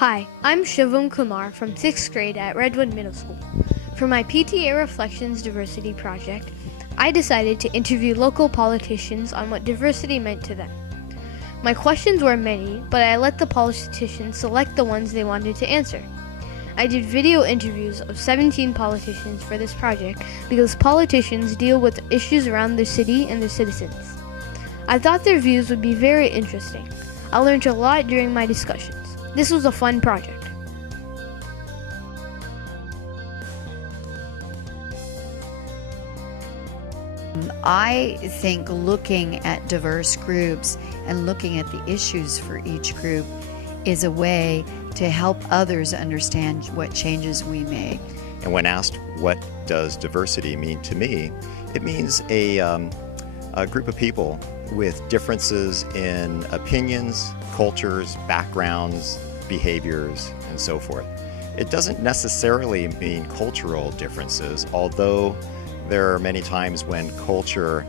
Hi, I'm Shivaum Kumar from 6th grade at Redwood Middle School. For my PTA Reflections Diversity Project, I decided to interview local politicians on what diversity meant to them. My questions were many, but I let the politicians select the ones they wanted to answer. I did video interviews of 17 politicians for this project because politicians deal with issues around their city and their citizens. I thought their views would be very interesting. I learned a lot during my discussions. This was a fun project. I think looking at diverse groups and looking at the issues for each group is a way to help others understand what changes we make. And when asked what does diversity mean to me, it means a group of people with differences in opinions, cultures, backgrounds, behaviors, and so forth. It doesn't necessarily mean cultural differences, although there are many times when culture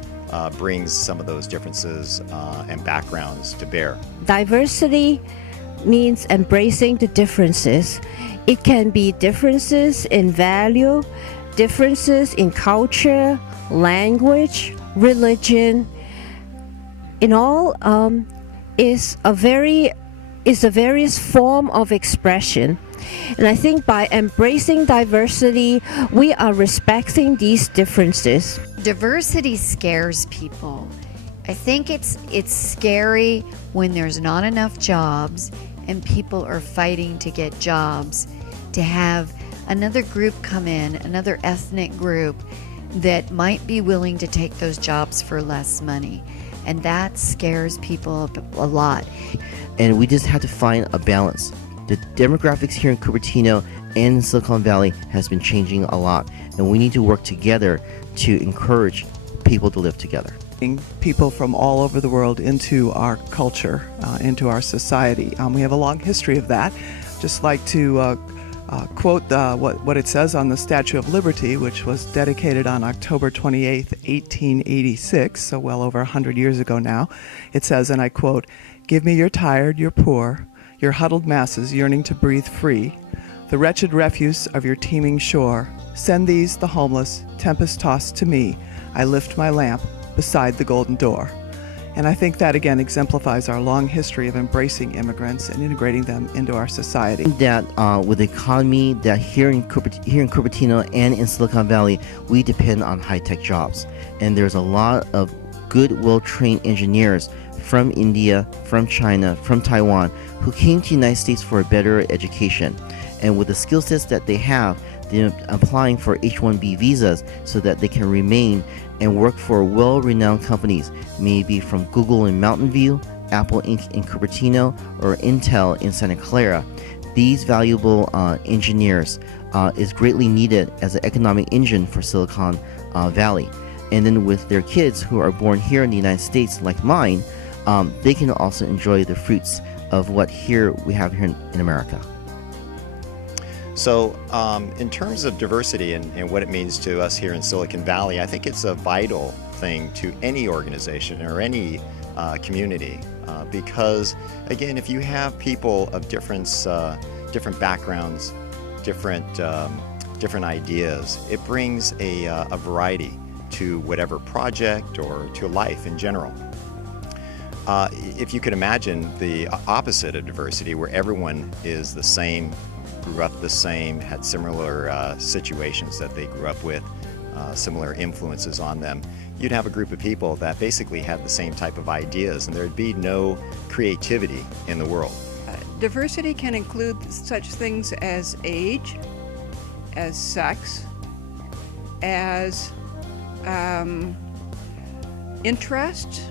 brings some of those differences and backgrounds to bear. Diversity means embracing the differences. It can be differences in value, differences in culture, language, religion. In all, is a various form of expression. And I think by embracing diversity, we are respecting these differences. Diversity scares people. I think it's scary when there's not enough jobs and people are fighting to get jobs, to have another group come in, another ethnic group that might be willing to take those jobs for less money. And that scares people a lot. And we just have to find a balance. The demographics here in Cupertino and in Silicon Valley has been changing a lot, and we need to work together to encourage people to live together. People from all over the world into our culture, into our society. We have a long history of that. Just like to quote what it says on the Statue of Liberty, which was dedicated on October 28th, 1886, so well over 100 years ago now. It says, and I quote, "Give me your tired, your poor, your huddled masses yearning to breathe free, the wretched refuse of your teeming shore. Send these, the homeless, tempest-tossed to me. I lift my lamp beside the golden door." And I think that again exemplifies our long history of embracing immigrants and integrating them into our society. That with the economy that here in Cupertino and in Silicon Valley, we depend on high-tech jobs. And there's a lot of good, well-trained engineers from India, from China, from Taiwan, who came to the United States for a better education. And with the skill sets that they have, they're applying for H-1B visas so that they can remain and work for well-renowned companies, maybe from Google in Mountain View, Apple Inc. in Cupertino, or Intel in Santa Clara. These valuable engineers is greatly needed as an economic engine for Silicon Valley. And then with their kids who are born here in the United States, like mine, they can also enjoy the fruits of what we have here in America. So in terms of diversity and what it means to us here in Silicon Valley, I think it's a vital thing to any organization or any community because, again, if you have people of different backgrounds, different ideas, it brings a variety to whatever project or to life in general. If you could imagine the opposite of diversity, where everyone is the same, grew up the same, had similar situations that they grew up with, similar influences on them, you'd have a group of people that basically had the same type of ideas, and there'd be no creativity in the world. Diversity can include such things as age, as sex, as interest,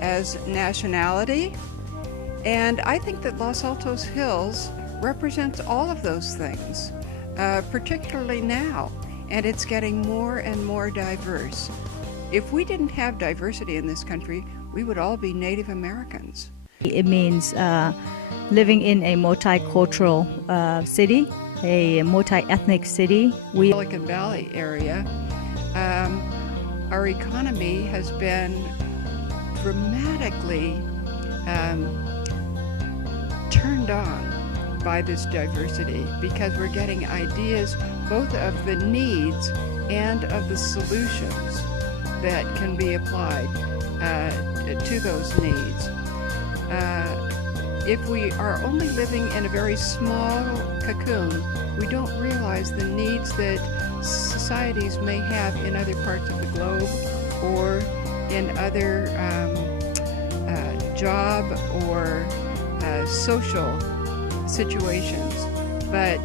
as nationality, and I think that Los Altos Hills represents all of those things, particularly now, and it's getting more and more diverse. If we didn't have diversity in this country, we would all be Native Americans. It means living in a multicultural city, a multi-ethnic city. Silicon Valley area, our economy has been dramatically turned on by this diversity because we're getting ideas both of the needs and of the solutions that can be applied to those needs. If we are only living in a very small cocoon, we don't realize the needs that societies may have in other parts of the globe or in other job or social situations. But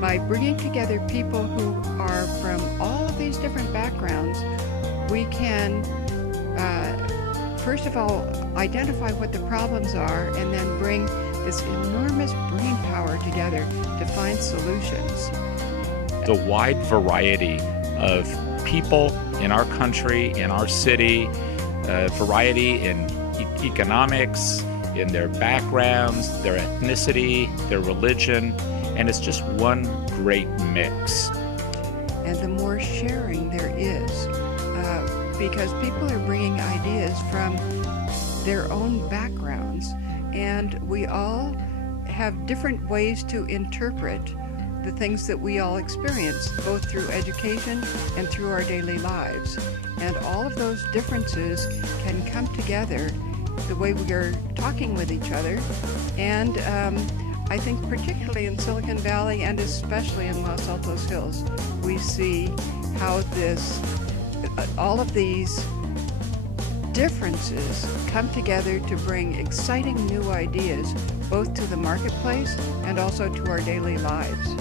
by bringing together people who are from all of these different backgrounds, we can first of all identify what the problems are and then bring this enormous brain power together to find solutions. The wide variety of people in our country, in our city, variety in economics, in their backgrounds, their ethnicity, their religion, and it's just one great mix. And the more sharing there is, because people are bringing ideas from their own backgrounds, and we all have different ways to interpret the things that we all experience, both through education and through our daily lives. And all of those differences can come together the way we are talking with each other. And I think particularly in Silicon Valley and especially in Los Altos Hills, we see how all of these differences come together to bring exciting new ideas both to the marketplace and also to our daily lives.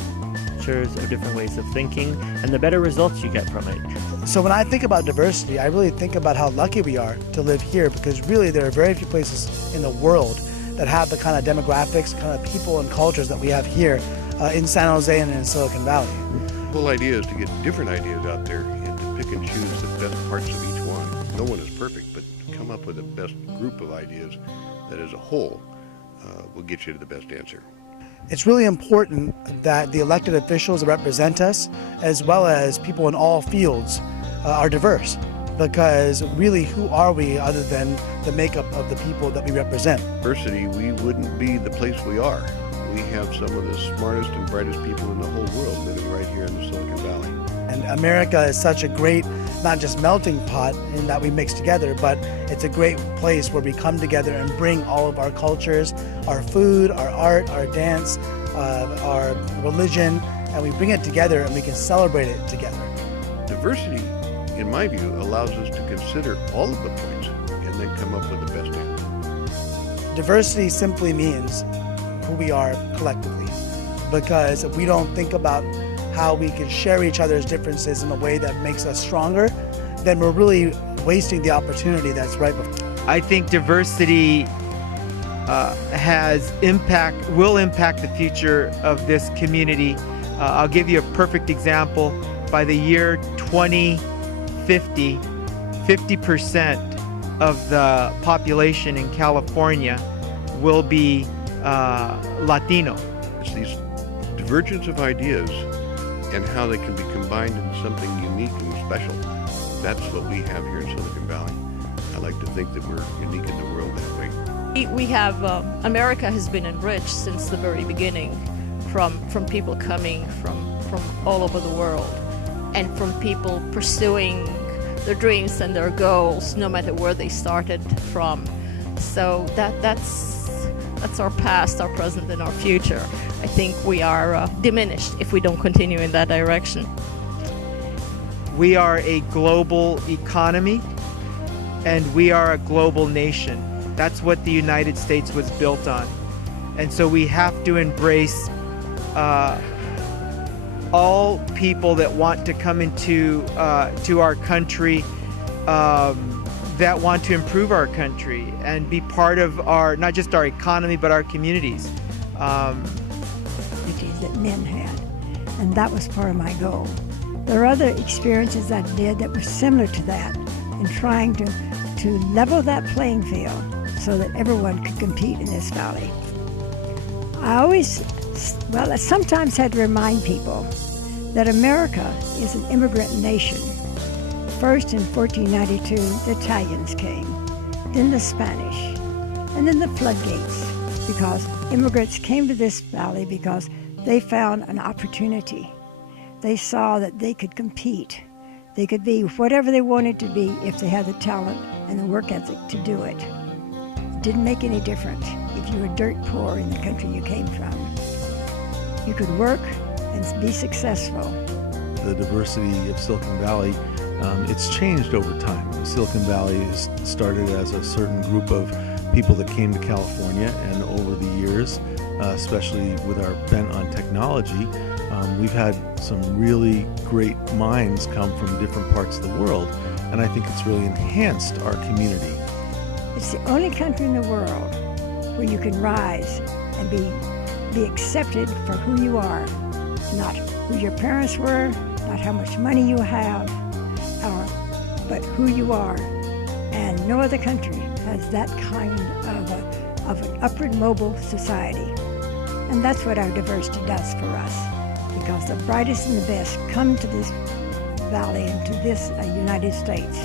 Of different ways of thinking and the better results you get from it. So when I think about diversity, I really think about how lucky we are to live here, because really there are very few places in the world that have the kind of demographics, kind of people and cultures that we have here in San Jose and in Silicon Valley. The whole idea is to get different ideas out there and to pick and choose the best parts of each one. No one is perfect, but come up with the best group of ideas that as a whole will get you to the best answer. It's really important that the elected officials that represent us, as well as people in all fields, are diverse. Because really, who are we other than the makeup of the people that we represent? Diversity, we wouldn't be the place we are. We have some of the smartest and brightest people in the whole world living right here in the Silicon Valley. And America is such a great, not just melting pot in that we mix together, but it's a great place where we come together and bring all of our cultures, our food, our art, our dance, our religion, and we bring it together and we can celebrate it together. Diversity, in my view, allows us to consider all of the points and then come up with the best answer. Diversity simply means who we are collectively, because if we don't think about how we can share each other's differences in a way that makes us stronger, then we're really wasting the opportunity that's right before. I think diversity will impact the future of this community. I'll give you a perfect example. By the year 2050, 50% of the population in California will be Latino. It's these divergence of ideas and how they can be combined into something unique and special. That's what we have here in Silicon Valley. I like to think that we're unique in the world that way. We have, America has been enriched since the very beginning from people coming from all over the world and from people pursuing their dreams and their goals no matter where they started from. So that's our past, our present, and our future. I think we are diminished if we don't continue in that direction. We are a global economy and we are a global nation. That's what the United States was built on. And so we have to embrace all people that want to come into to our country, that want to improve our country and be part of our, not just our economy, but our communities. That men had, and that was part of my goal. There are other experiences I did that were similar to that in trying to level that playing field so that everyone could compete in this valley. I sometimes had to remind people that America is an immigrant nation. First in 1492, the Italians came, then the Spanish, and then the floodgates. because immigrants came to this valley because they found an opportunity. They saw that they could compete. They could be whatever they wanted to be if they had the talent and the work ethic to do it. It didn't make any difference if you were dirt poor in the country you came from. You could work and be successful. The diversity of Silicon Valley, it's changed over time. Silicon Valley is started as a certain group of people that came to California, and over the years, especially with our bent on technology, we've had some really great minds come from different parts of the world, and I think it's really enhanced our community. It's the only country in the world where you can rise and be accepted for who you are, not who your parents were, not how much money you have, but who you are. And no other country has that kind of an upward mobile society. And that's what our diversity does for us, because the brightest and the best come to this valley and to this United States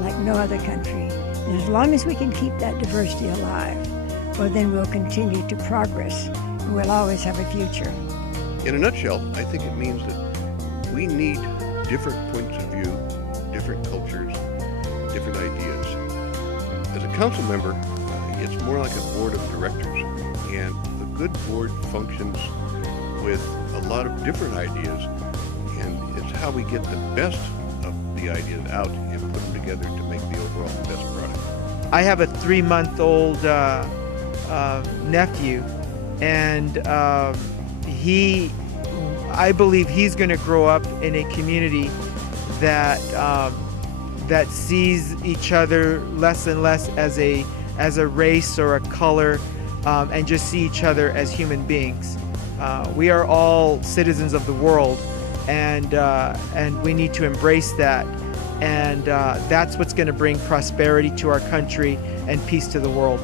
like no other country. And as long as we can keep that diversity alive, well, then we'll continue to progress and we'll always have a future. In a nutshell, I think it means that we need different points of view, different cultures, different ideas. As a council member, it's more like a board of directors, and a good board functions with a lot of different ideas, and it's how we get the best of the ideas out and put them together to make the overall best product. I have a 3-month-old nephew, and I believe he's going to grow up in a community that that sees each other less and less as a race or a color, and just see each other as human beings. We are all citizens of the world, and we need to embrace that. And that's what's going to bring prosperity to our country and peace to the world.